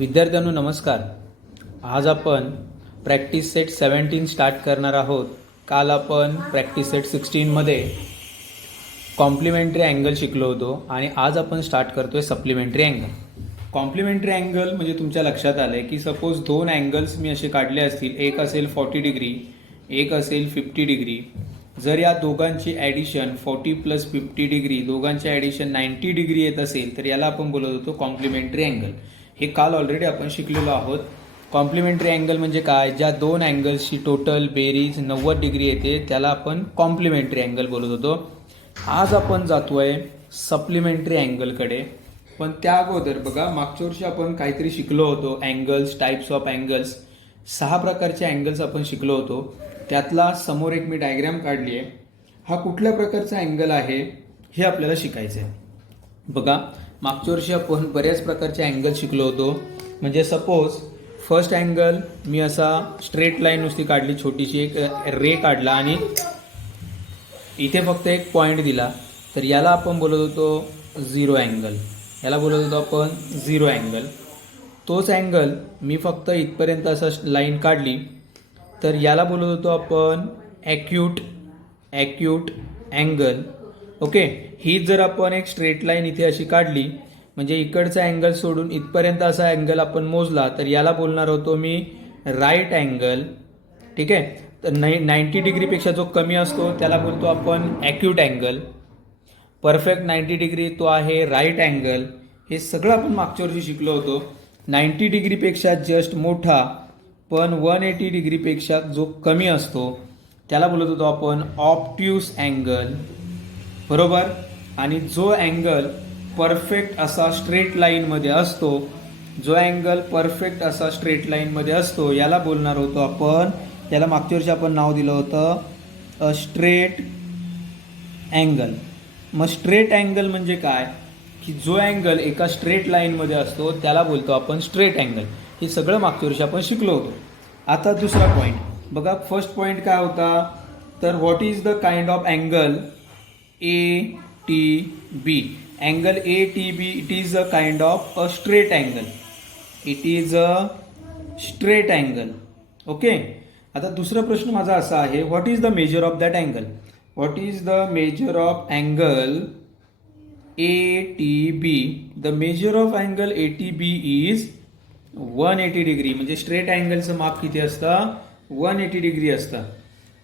विद्यार्थ्यांनो नमस्कार. आज आपण प्रॅक्टिस सेट 17 स्टार्ट करणार आहोत. काल आपण प्रॅक्टिस सेट 16मध्ये कॉम्प्लिमेंटरी अँगल शिकलो होतो आणि आज आपण स्टार्ट करतोय सप्लिमेंटरी अँगल. कॉम्प्लिमेंटरी अँगल म्हणजे तुमच्या लक्षात आलं की सपोज दोन अँगल्स मी असे काढले असतील, एक असेल 40 डिग्री, एक असेल 50 डिग्री. जर या दोघांची ॲडिशन 40 + 50 डिग्री, दोघांची ॲडिशन 90 डिग्री येत असेल तर याला आपण बोलत होतो कॉम्प्लिमेंटरी अँगल. हे काल ऑलरेडी आपण शिकलेलो आहोत. कॉम्प्लिमेंटरी अँगल म्हणजे काय? ज्या दोन अँगल्सची टोटल बेरीज 90 डिग्री येते त्याला आपण कॉम्प्लिमेंटरी अँगल बोलत होतो. आज आपण जातोय सप्लिमेंटरी अँगलकडे. पण त्या अगोदर बघा, मागच्या वर्षी आपण काहीतरी शिकलो होतो अँगल्स, टाईप्स ऑफ अँगल्स. 6 प्रकारचे अँगल्स आपण शिकलो होतो. त्यातला समोर एक मी डायग्राम काढली आहे. हा कुठल्या प्रकारचा अँगल आहे हे आपल्याला शिकायचं आहे. बघा, मागच्या वर्षी आपण बऱ्याच प्रकारचे अँगल शिकलो होतो. म्हणजे सपोज फर्स्ट अँगल मी असा स्ट्रेट लाईन नुसती काढली, छोटीशी एक रे काढला आणि इथे फक्त एक पॉईंट दिला, तर याला आपण बोलत होतो झिरो अँगल. याला बोलत होतो आपण झिरो अँगल. तोच अँगल मी फक्त इथपर्यंत असं लाईन काढली तर याला बोलत होतो आपण ॲक्यूट अँगल. ओके, ही जर आपण एक स्ट्रेट लाईन इथे अशी काढली, म्हणजे इकडचा अँगल सोडून इथपर्यंत असा अँगल आपण मोजला तर याला बोलणार होतो मी राईट अँगल. ठीक आहे, तर 90 डिग्रीपेक्षा जो कमी असतो त्याला बोलतो आपण ॲक्यूट अँगल. परफेक्ट 90 डिग्री तो आहे राईट अँगल. हे सगळं आपण मागच्या वर्षी शिकलो होतो. 90 डिग्रीपेक्षा जस्ट मोठा पण 180 डिग्रीपेक्षा जो कमी असतो त्याला बोलत होतो आपण ऑब्ट्यूस अँगल. बरोबर. आणि जो अँगल परफेक्ट असा स्ट्रेट लाईनमध्ये असतो, जो अँगल परफेक्ट असा स्ट्रेट लाईनमध्ये असतो याला बोलणार होतो आपण, त्याला मागच्या वर्षी आपण नाव दिलं होतं स्ट्रेट अँगल. मग स्ट्रेट अँगल म्हणजे काय? की जो अँगल एका स्ट्रेट लाईनमध्ये असतो त्याला बोलतो आपण स्ट्रेट अँगल. हे सगळं मागच्या वर्षी आपण शिकलो होतो. आता दुसरा पॉईंट बघा. फर्स्ट पॉईंट काय होता? तर what is the kind of angle ATB. Angle ATB it is a kind of a straight angle. It is a straight angle. Okay. आता दुसरा प्रश्न माझा असा आहे, what is the measure of that angle? What is the measure of angle ATB? The measure of angle ATB is 180 degree. म्हणजे straight अँगलचं माप किती असतं? 180 डिग्री असतं.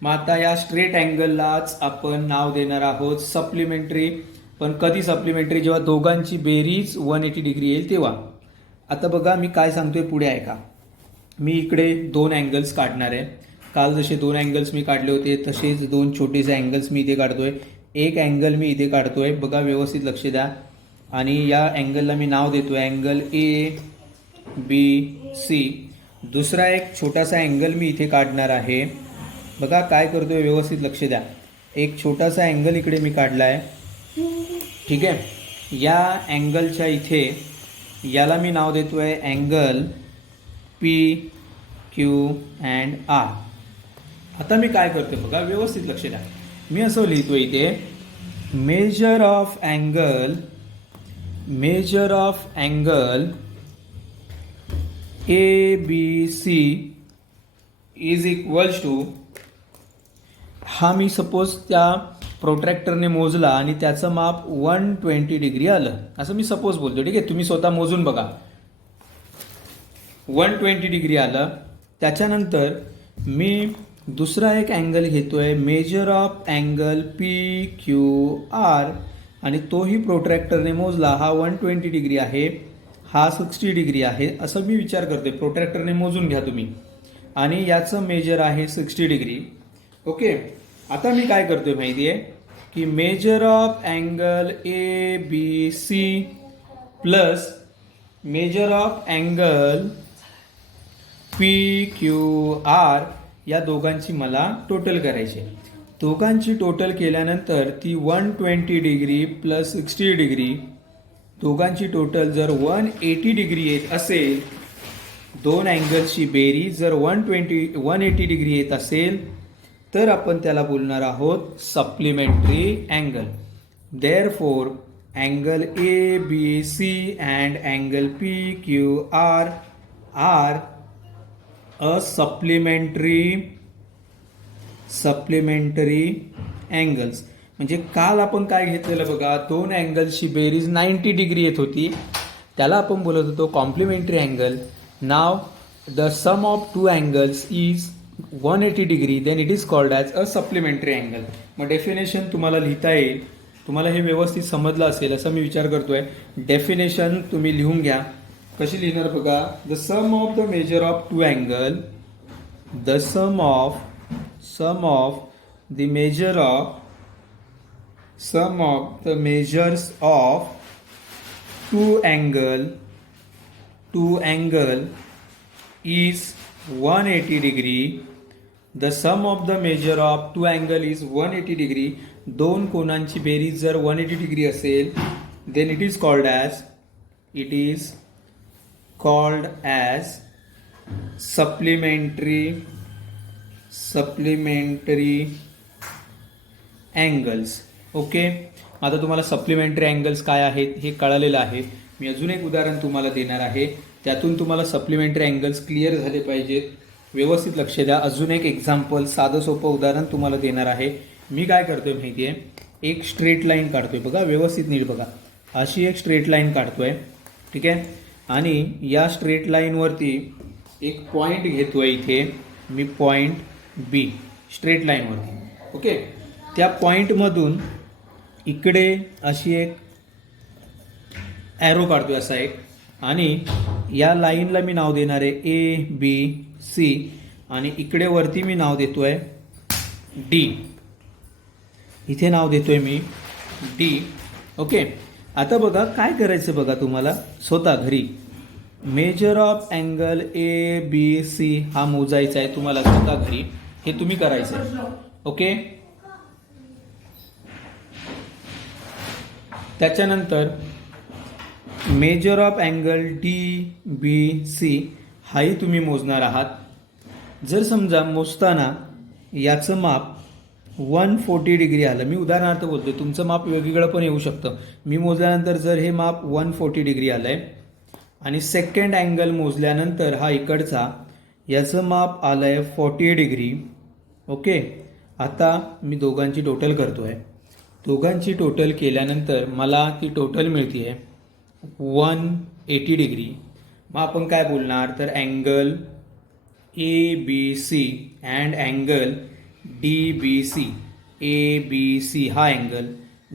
मग आता या स्ट्रेट अँगललाच आपण नाव देणार आहोत सप्लिमेंटरी. पण कधी सप्लिमेंटरी? जेव्हा दोघांची बेरीज 180 डिग्री येईल तेव्हा. आता बघा मी काय सांगतोय पुढे ऐका. मी इकडे दोन अँगल्स काढणार आहे. काल जसे दोन अँगल्स मी काढले होते तसेच दोन छोटेसे अँगल्स मी इथे काढतोय. एक अँगल मी इथे काढतोय, बघा व्यवस्थित लक्ष द्या. आणि या अँगलला मी नाव देतोय अँगल ABC. दुसरा एक छोटासा अँगल मी इथे काढणार आहे. बघा काय करतोय, व्यवस्थित लक्ष द्या. एक छोटासा अँगल इकडे मी काढला आहे. ठीक आहे. या अँगलच्या इथे याला मी नाव देतोय अँगल PQR. आता मी काय करतोय बघा, व्यवस्थित लक्ष द्या. मी असं लिहितोय इथे measure of angle ABC is equals to, हा मी सपोज त्या प्रोट्रॅक्टरने मोजला आणि त्याचं माप 120 डिग्री आलं असं मी सपोज बोलतो. ठीक आहे, तुम्ही स्वतः मोजून बघा. 120 डिग्री आलं. त्याच्यानंतर मी दुसरा एक अँगल घेतोय मेजर ऑफ अँगल PQR आणि तोही प्रोट्रॅक्टरने मोजला. हा 120 डिग्री आहे, हा 60 डिग्री आहे असं मी विचार करतोय. प्रोट्रॅक्टरने मोजून घ्या तुम्ही. आणि याचं मेजर आहे 60 डिग्री. ओके. आता मी काय करतोय माहिती आहे की major of angle ABC plus measure of angle PQR या दोघांची मला टोटल करायची. दोघांची टोटल केल्यानंतर ती 120 डिग्री प्लस 60 डिग्री, दोघांची टोटल जर 180 डिग्री येत असेल, दोन अँगलची बेरीज जर 180 डिग्री येत असेल तर आपण त्याला बोलणार आहोत supplementary angle. Therefore angle ABC and angle PQR are a supplementary angles. म्हणजे काल आपण काय घेतलेलं बघा, दोन अँगल्सची बेरीज 90 डिग्री येत होती, त्याला आपण बोलत होतो complementary angle. Now the sum of two angles is 180 degree, then it is called as a supplementary angle. मग डेफिनेशन तुम्हाला लिहिता येईल, तुम्हाला हे व्यवस्थित समजलं असेल असं मी विचार करतोय. डेफिनेशन तुम्ही लिहून घ्या. कशी लिहिणार बघा, the sum of the measure of two angle, the sum of the sum of the measures of two angle is 180 degree. The sum of the measure of two angle is 180 degree. दोन कोनांची बेरीज जर 180 degree असेल, then it is called as supplementary angles. Okay, आता तुम्हाला supplementary angles काय आहेत हे कळलेलं आहे. मी अजून एक उदाहरण तुम्हाला देणार आहे, त्यातून तुम्हाला सप्लिमेंटरी अँगल्स क्लिअर झाले पाहिजेत. व्यवस्थित लक्ष द्या. अजून एक एक्झाम्पल, साधं सोपं उदाहरण तुम्हाला देणार आहे. मी काय करतोय माहिती आहे, एक स्ट्रेट लाईन काढतोय बघा, व्यवस्थित नीट बघा. अशी एक स्ट्रेट लाईन काढतोय, ठीक आहे. आणि या स्ट्रेट लाईनवरती एक पॉईंट घेतोय इथे मी, पॉईंट बी स्ट्रेट लाईनवरती. ओके, त्या पॉईंटमधून इकडे अशी एक ॲरो काढतोय असा एक, आणि या लाईनला मी नाव देणार आहे ABC, आणि इकडे वरती मी नाव देतोय D. इथे नाव देतोय मी D. ओके, आता बघा काय करायचं बघा, तुम्हाला स्वतः घरी मेजर ऑफ अँगल ABC हा मोजायचा आहे तुम्हाला स्वतः घरी. हे तुम्ही करायचं आहे. ओके, त्याच्यानंतर मेजर ऑफ अँगल DBC हाही तुम्ही मोजणार आहात. जर समजा मोजताना याचं माप 140 डिग्री आलं, मी उदाहरणार्थ बोलतोय, तुमचं माप वेगवेगळं पण येऊ शकतं. मी मोजल्यानंतर जर हे माप 140 डिग्री आलं आहे, आणि सेकंड अँगल मोजल्यानंतर हा इकडचा याचं माप आलं आहे 40 डिग्री. ओके, आता मी दोघांची टोटल करतोय. दोघांची टोटल केल्यानंतर मला ती टोटल मिळते आहे 180 डिग्री. मग आपण काय बोलणार, तर angle ABC and angle DBC, ABC हा अँगल,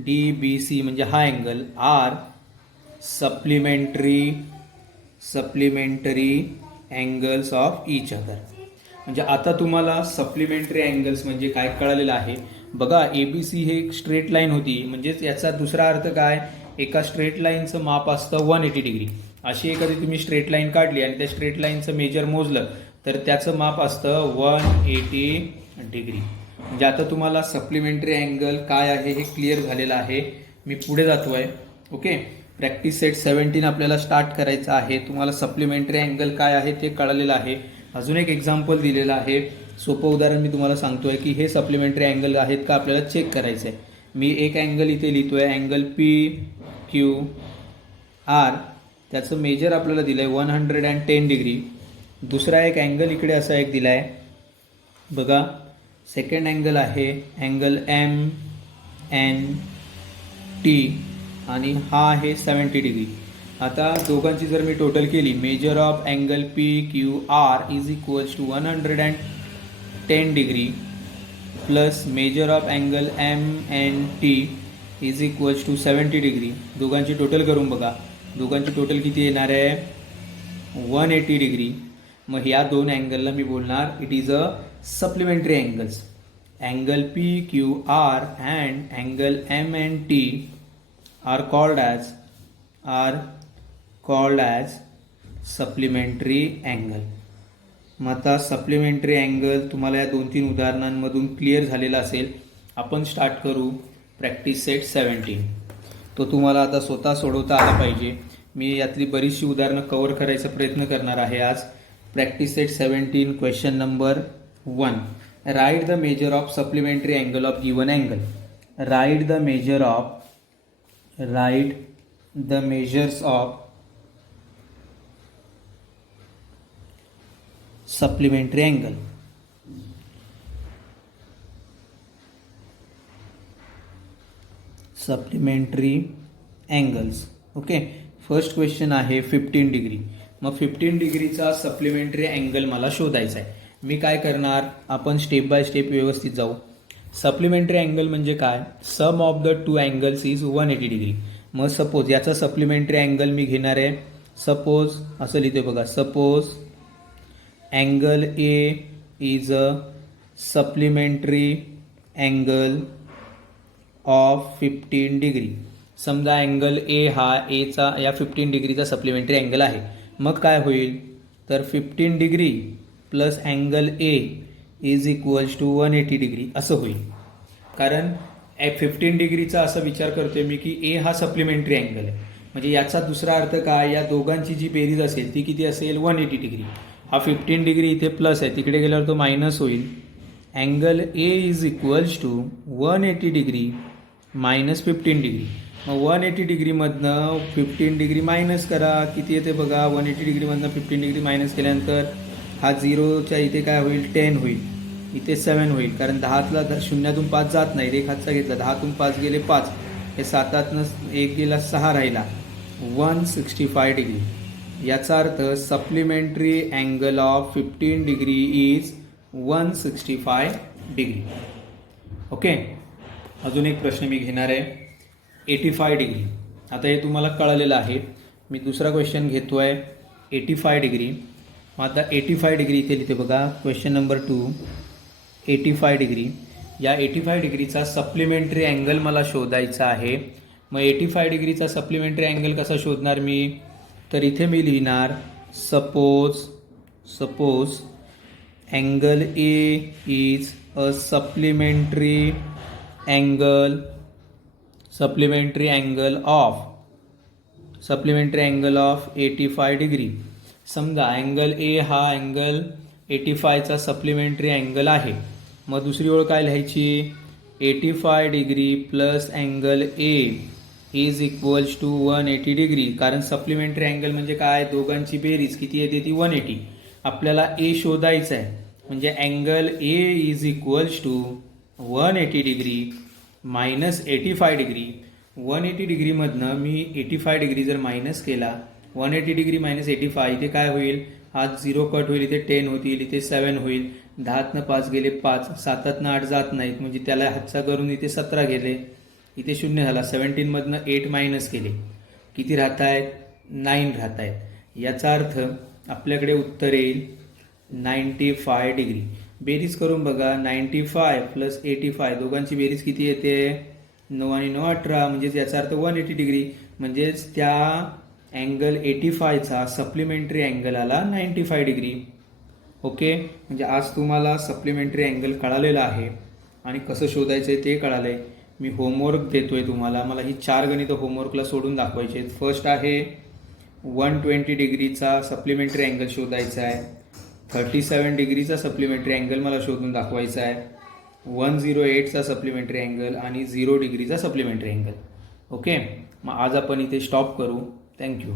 DBC म्हणजे हा angle, are supplementary angles of each other. म्हणजे आता तुम्हाला सप्लिमेंटरी अँगल्स म्हणजे काय कळलेलं आहे बघा. ABC हे एक स्ट्रेट लाईन होती, म्हणजेच याचा दुसरा अर्थ काय, एका स्ट्रेट लाईनचं माप असतं 180 डिग्री. अशी एखादी तुम्ही स्ट्रेट लाईन काढली आणि त्या स्ट्रेट लाईनचं मेजर मोजलं तर त्याचं माप असतं 180 डिग्री. म्हणजे आता तुम्हाला सप्लिमेंटरी अँगल काय आहे हे क्लिअर झालेलं आहे. मी पुढे जातोय. ओके, प्रॅक्टिस सेट 17 आपल्याला स्टार्ट करायचं आहे. तुम्हाला सप्लिमेंटरी अँगल काय आहे ते कळलेलं आहे. अजून एक एक्झाम्पल दिलेलं आहे, सोपं उदाहरण मी तुम्हाला सांगतोय की हे सप्लिमेंटरी अँगल आहेत का आपल्याला चेक करायचं आहे. मी एक अँगल इथे लिहितोय, अँगल PQR, त्याचं मेजर आपल्याला दिलं आहे 110 डिग्री. दुसरा एक अँगल इकडे असा एक दिला आहे बघा, सेकंड अँगल आहे अँगल MNT, आणि हा आहे 70 डिग्री. आता दोघांची जर मी टोटल केली, measure of angle PQR is equals to 110 degree plus measure of angle MNT is equals to 70 degree. दोघांची टोटल करून बघा, दोघांची टोटल किती येणार आहे 180 डिग्री. मग या दोन अँगलला मी बोलणार it is a supplementary angles. Angle PQR and angle MNT are called as supplementary angle. मग आता सप्लिमेंटरी अँगल तुम्हाला या 2-3 उदाहरणांमधून क्लिअर झालेला असेल. आपण स्टार्ट करू प्रॅक्टिस सेट 17. तो तुम्हाला आता स्वतः सोडवता आला पाहिजे. मी यातली बरीचशी उदाहरणं कव्हर करायचा प्रयत्न करणार आहे आज. Practice set 17 question number 1. Write the measure of supplementary angle of given angle. Write the measure of write the measures of supplementary angle. Supplementary angles. Okay, first question आहे 15 डिग्री. मग 15 डिग्रीचा सप्लिमेंटरी अँगल मला शोधायचा आहे. मी काय करणार, आपण step by step व्यवस्थित जाऊ. सप्लिमेंटरी अँगल म्हणजे काय, sum of the two angles is 180 degree. मग सपोज याचा सप्लिमेंटरी अँगल मी घेणार आहे. सपोज असं लिहितो बघा, suppose angle A is a supplementary angle of 15 degree. समजा अँगल ए हा एचा या 15 डिग्रीचा सप्लिमेंटरी अँगल आहे. मग काय होईल, तर 15 degree plus angle A is equals to 180 degree असं होईल. कारण 15 डिग्रीचा असा विचार करतोय मी की ए हा सप्लिमेंटरी अँगल आहे. म्हणजे याचा दुसरा अर्थ काय, या दोघांची जी बेरीज असेल ती किती असेल, 180 डिग्री. हा 15 डिग्री इथे प्लस आहे, तिकडे गेल्यावर तो मायनस होईल. Angle A is equals to 180 degree minus 15 degree. मग 180 डिग्रीमधनं 15 डिग्री मायनस करा, किती येते बघा. 180 डिग्रीमधनं 15 डिग्री मायनस केल्यानंतर हा 0च्या इथे काय होईल, 10 होईल. इथे 7 होईल, कारण 10तला शून्यातून 5 जात नाही, एक हातचा घेतला, 10तून 5 गेले 5, हे 7तनं 1 गेला 6 राहिला, 165 डिग्री. याचा अर्थ supplementary angle of 15 degree is 165 degree. Okay, अजून एक प्रश्न मी घेणार आहे, 85 डिग्री. आता हे तुम्हाला कळलेलं आहे. मी दुसरा क्वेश्चन घेतो आहे 85 डिग्री. मग आता 85 डिग्री इथे लिहिते बघा, क्वेश्चन नंबर 2, 85 डिग्री. या 85 डिग्रीचा सप्लिमेंटरी अँगल मला शोधायचा आहे. मग 85 डिग्रीचा सप्लिमेंटरी अँगल कसा शोधणार मी, तर इथे मी लिहिणार suppose angle A is a supplementary angle of 85 degree. समजा अँगल ए हा अँगल 85चा सप्लिमेंटरी अँगल आहे. मग दुसरी ओळ काय लिहायची, 85 degree plus angle A is equals to 180 degree. कारण सप्लिमेंटरी अँगल म्हणजे काय, दोघांची बेरीज किती येते ती 180. आपल्याला ए शोधायचं आहे, म्हणजे angle A is equals to 180 degree minus 85 degree. 180 डिग्रीमधनं मी 85 डिग्री जर मायनस केला, 180 डिग्री मायनस 85, इथे काय होईल, हा 0 कट होईल, इथे 10 होतील, इथे 7 होईल, 10तनं 5 गेले 5, 7तनं 8 जात नाहीत, म्हणजे त्याला हातचा करून इथे 17 गेले, इथे 0 झाला. 17मधनं 8 मायनस केले, किती राहत आहेत, 9 राहत आहेत. याचा अर्थ आपल्याकडे उत्तर येईल 95 डिग्री. बेरीज करून बघा, 95 प्लस 85 दोघांची बेरीज किती येते, 9 आणि 9 18, म्हणजेच याचा अर्थ 180 डिग्री. म्हणजेच त्या अँगल 85चा सप्लिमेंटरी अँगल आला 95 डिग्री. ओके, म्हणजे आज तुम्हाला सप्लिमेंटरी अँगल कळालेला आहे आणि कसं शोधायचं आहे ते कळालं आहे. मी होमवर्क देतोय तुम्हाला, मला ही 4 गणितं होमवर्कला सोडून दाखवायची आहेत. फर्स्ट आहे 120 डिग्रीचा सप्लिमेंटरी अँगल शोधायचा आहे. 37 डिग्रीचा सप्लिमेंटरी अँगल मला शोधून दाखवायचा आहे. 108चा सप्लिमेंटरी अँगल आणि 0 डिग्रीचा सप्लिमेंटरी अँगल. ओके, मग आज आपण इथे स्टॉप करू. थँक्यू.